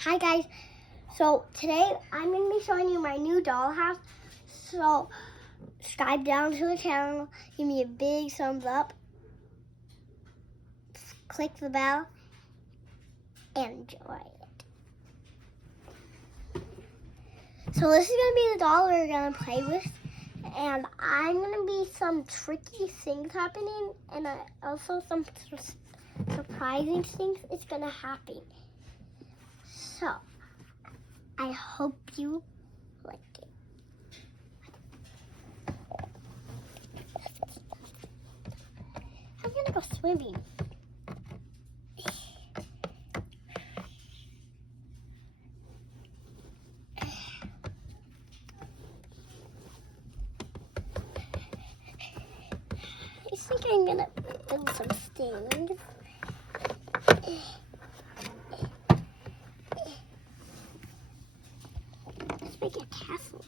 Hi guys, so today I'm going to be showing you my new dollhouse. So subscribe down to the channel, give me a big thumbs up, click the bell, and enjoy it. So this is going to be the doll we're going to play with, and I'm going to be some tricky things happening, and also some surprising things is going to happen. So I hope you like it. I'm gonna go swimming. I think I'm gonna build some things. Let's make a castle.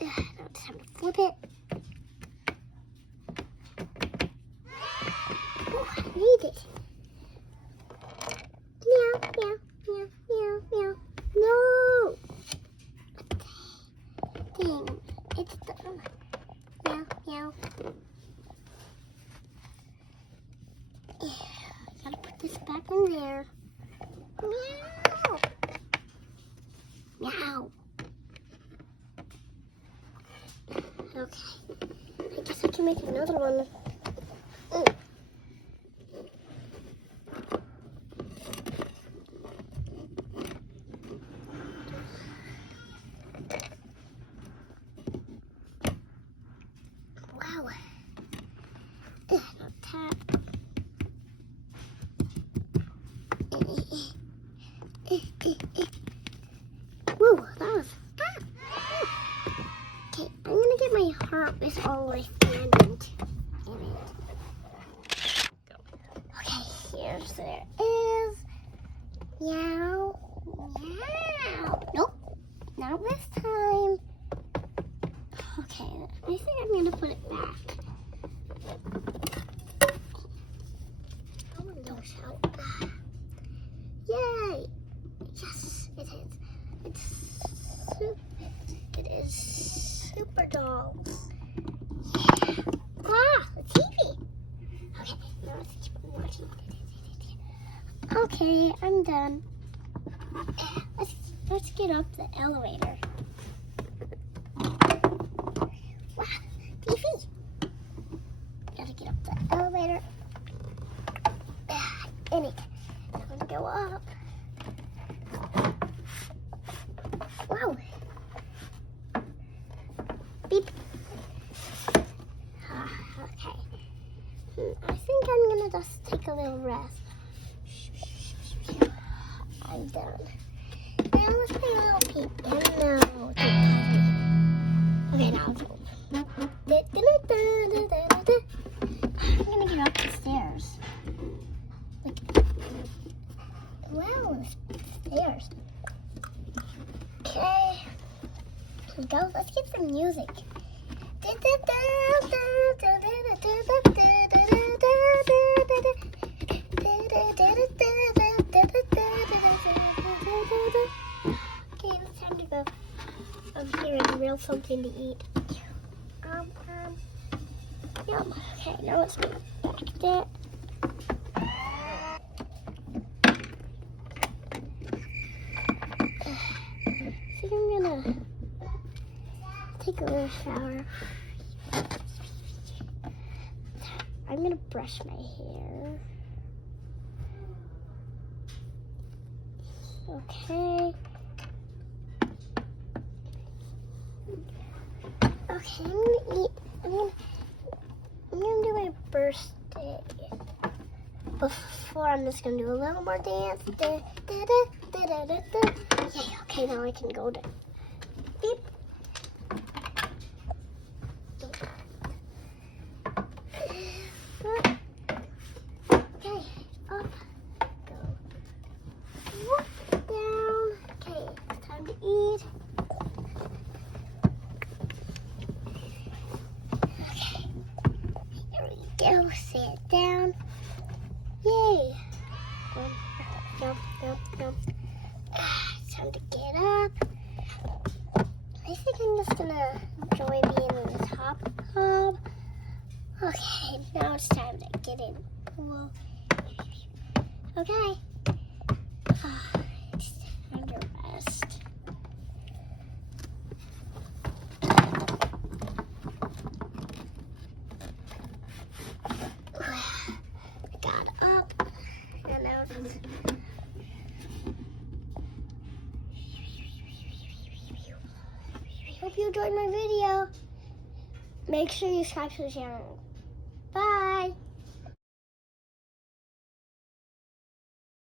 Now it's time to flip it. Oh, I need it. Meow, meow, meow, meow, meow. No! Dang, it's done. Meow, meow. Gotta put this back in there. Meow! Meow. Okay, I guess I can make another one. Wow. Tap. Woo, that was fun. Okay, I'm gonna get my heart with all my standings in it. Okay, here's there is. Meow, meow. Nope, not this time. Okay, I think I'm gonna put it back. Oh, no shout. Yay! Yes, it is. It is super doll. Yeah. Ah, the TV. Okay, now let's keep watching. Okay, I'm done. Let's get up the elevator. Wow, TV. Gotta get up the elevator. In it. I'm gonna go up. Wow. Beep. Okay. I think I'm gonna just take a little rest. I'm done. Now let's play a little piano. Okay, now it's over. I'm gonna get up the stairs. Wow, the stairs. Okay. Here we go. Let's get some music. Okay, it's time to go over here and grill something to eat. Yum. Okay, now let's go back there. I think I'm gonna take a little shower. I'm gonna brush my hair. Okay. Okay, I'm gonna eat. I'm gonna do my birthday. Before, I'm just gonna do a little more dance. Yay, okay, now I can go to beep. go. Sit down. Yay. Jump. It's time to get up. I think I'm just gonna enjoy being in the top hub. Okay, now it's time to get in the pool. Okay. It's time to rest. I got up and now it's hope you enjoyed my video. Make sure you subscribe to the channel.